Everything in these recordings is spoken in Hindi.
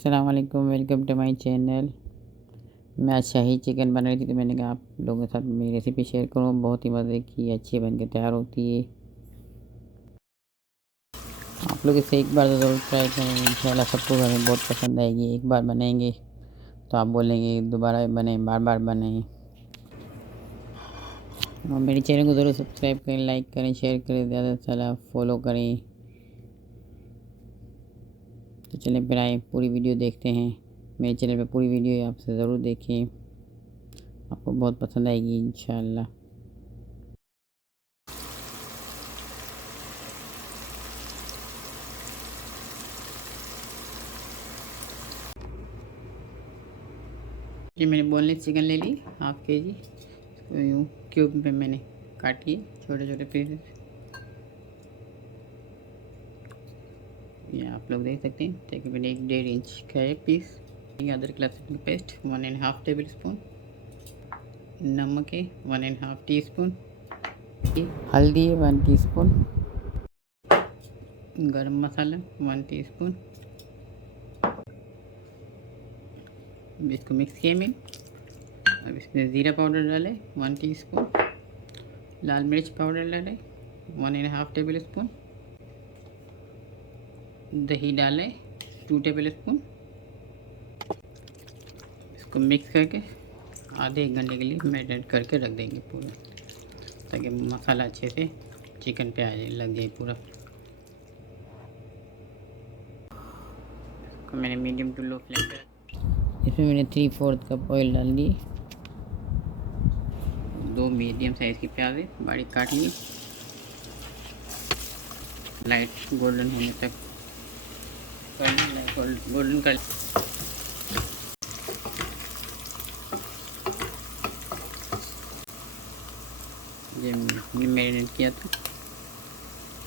अस्सलाम वालेकुम, वेलकम टू माय चैनल। मैं आज शाही चिकन बना रही थी तो मैंने कहा आप लोगों के साथ मेरी रेसिपी शेयर करूँ। बहुत ही मज़े की अच्छी बन के तैयार होती है। आप लोग इसे एक बार तो ज़रूर ट्राई करें, इंशाल्लाह सबको घर में बहुत पसंद आएगी। एक बार बनाएंगे तो आप बोलेंगे दोबारा बने, बार बार बनाएं। और मेरे चैनल को ज़रूर सब्सक्राइब करें, लाइक करें, शेयर करें, ज़्यादा से ज़्यादा फॉलो करें। तो चलें फिर आए पूरी वीडियो देखते हैं। मेरे चैनल पे पूरी वीडियो आपसे ज़रूर देखें, आपको बहुत पसंद आएगी इंशाल्लाह। ये मैंने बोनलेस चिकन ले ली हाफ़ केजी। तो यूँ क्यूब में मैंने काट लिए छोटे छोटे पीसेस। ये आप लोग देख सकते हैं। तकरीबन 1.5 इंच का है पीस। अदरक लहसुन का पेस्ट 1.5 टेबल स्पून। नमक है 1.5 टीस्पून। हल्दी है 1 टीस्पून। गरम मसाला 1 टीस्पून। इसको मिक्स किए मैंने। अब इसमें ज़ीरा पाउडर डालें 1 टीस्पून। लाल मिर्च पाउडर डालें 1.5 टेबल स्पून। दही डालें 2 टेबल स्पून। इसको मिक्स करके आधे 1 घंटे के लिए मैरिनेट करके रख देंगे पूरा, ताकि मसाला अच्छे से चिकन पे आ जाए, लग जाए पूरा। इसको मैंने मीडियम टू लो फ्लेम पे, इसमें मैंने 3/4 कप ऑयल डाल दी। 2 मीडियम साइज़ की प्याज है बारीक काट ली, लाइट गोल्डन होने तक गोल्डन कर। ये मैरिनेट किया था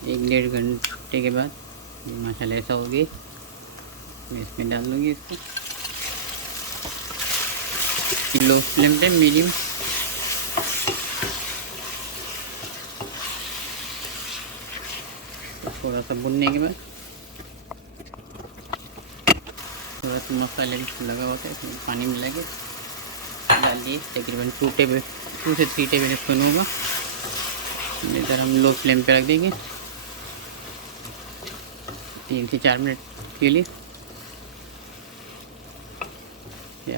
1-1.5 घंटे के बाद ये माशाल्लाह ऐसा हो गया। मैं इसमें डाल दूँगी इसको लो फ्लेम पे मीडियम। थोड़ा सा भुनने के बाद थोड़ा सा मसाले लगा होता है इसमें पानी मिला के डालिए। तकरीबन 2 से 3 टेबल स्पून होगा। इधर हम लो फ्लेम पे रख देंगे 3 से 4 मिनट के लिए।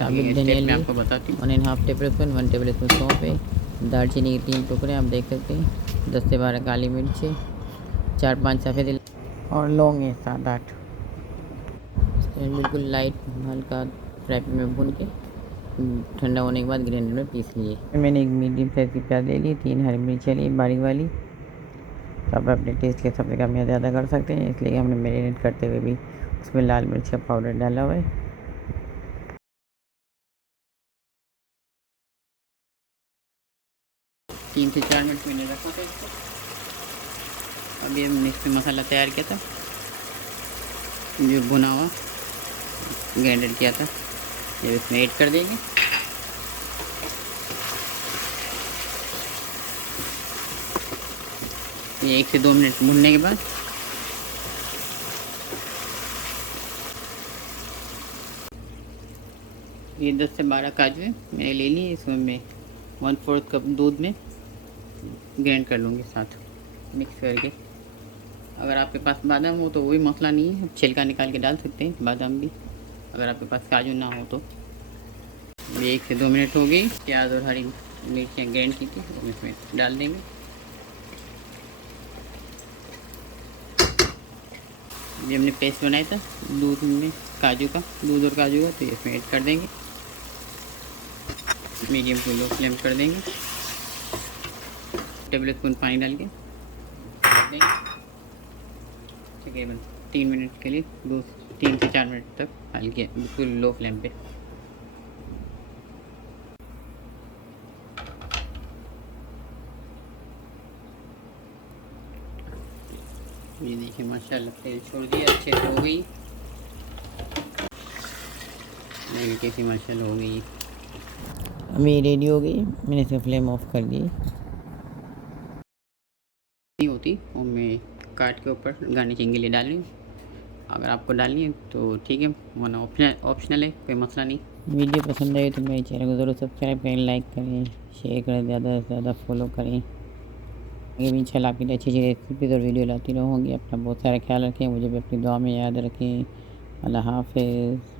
आगे स्टेप मैं आपको बताती हूँ। 1.5 टेबल स्पून, 1 टेबल स्पून सौंफ है, दालचीनी के 3 टुकड़े आप देख सकते हैं, 10 से 12 काली मिर्च, 4-5 सफ़ेद और लौंग है 7-8। बिल्कुल लाइट हल्का फ्राई पैन में भून के ठंडा होने के बाद ग्राइंडर में पीस लिए। मैंने एक मीडियम साइज़ की प्याज ले ली, 3 हरी मिर्च ली बारीक वाली। तो आप अपने टेस्ट के हिसाब से कम या ज़्यादा कर सकते हैं, इसलिए हमने मैरिनेट करते हुए भी उसमें लाल मिर्च का पाउडर डाला हुआ है। 3 से 4 मिनट मैंने रखा था इसको। अभी हमने इसमें मसाला तैयार किया था, जो भुना हुआ ग्राइंडर किया था, ये इसमें ऐड कर देंगे। ये 1 से 2 मिनट भुनने के बाद ये 10 से 12 काजू है मैंने ले लिए। इसमें मैं 1/4 कप दूध में ग्राइंड कर लूँगी साथ मिक्स करके। अगर आपके पास बादाम हो तो वही मसला नहीं है, छिलका निकाल के डाल सकते हैं बादाम भी, अगर आपके पास काजू ना हो तो। ये 1 से 2 मिनट हो गई। प्याज और हरी मिर्चियाँ ग्राइंड की थी वो इसमें डाल देंगे। ये हमने पेस्ट बनाया था दूध में काजू का, दूध और काजू का, तो इसमें ऐड कर देंगे। मीडियम टू लो फ्लेम कर देंगे। टेबल स्पून पानी डाल के रख देंगे तकरीबन 3 मिनट के लिए, 3 से 4 मिनट तक हल्के बिल्कुल लो फ्लेम पे। ये देखिए माशाल्लाह तेल छोड़ दिया, अच्छे से हो गई। कैसी माशाल्लाह हो गई। अभी रेडी हो गई, मैंने इसे फ्लेम ऑफ कर दी। नहीं होती और मैं काट के ऊपर गार्निशिंग के लिए डाल रही हूँ। अगर आपको डालनी है तो ठीक है, वरना ऑप्शनल है, कोई मसला नहीं। वीडियो पसंद आए तो मेरे चैनल को ज़रूर सब्सक्राइब करें, लाइक करें, शेयर करें, ज़्यादा से ज़्यादा फॉलो करें। आगे भी इंशाल्लाह आपके लिए अच्छी अच्छी रेसिपीज़ और वीडियो लाती रहूँगी। अपना बहुत सारा ख्याल रखें, मुझे भी अपनी दुआ में याद रखें। अल्लाह हाफ़िज़।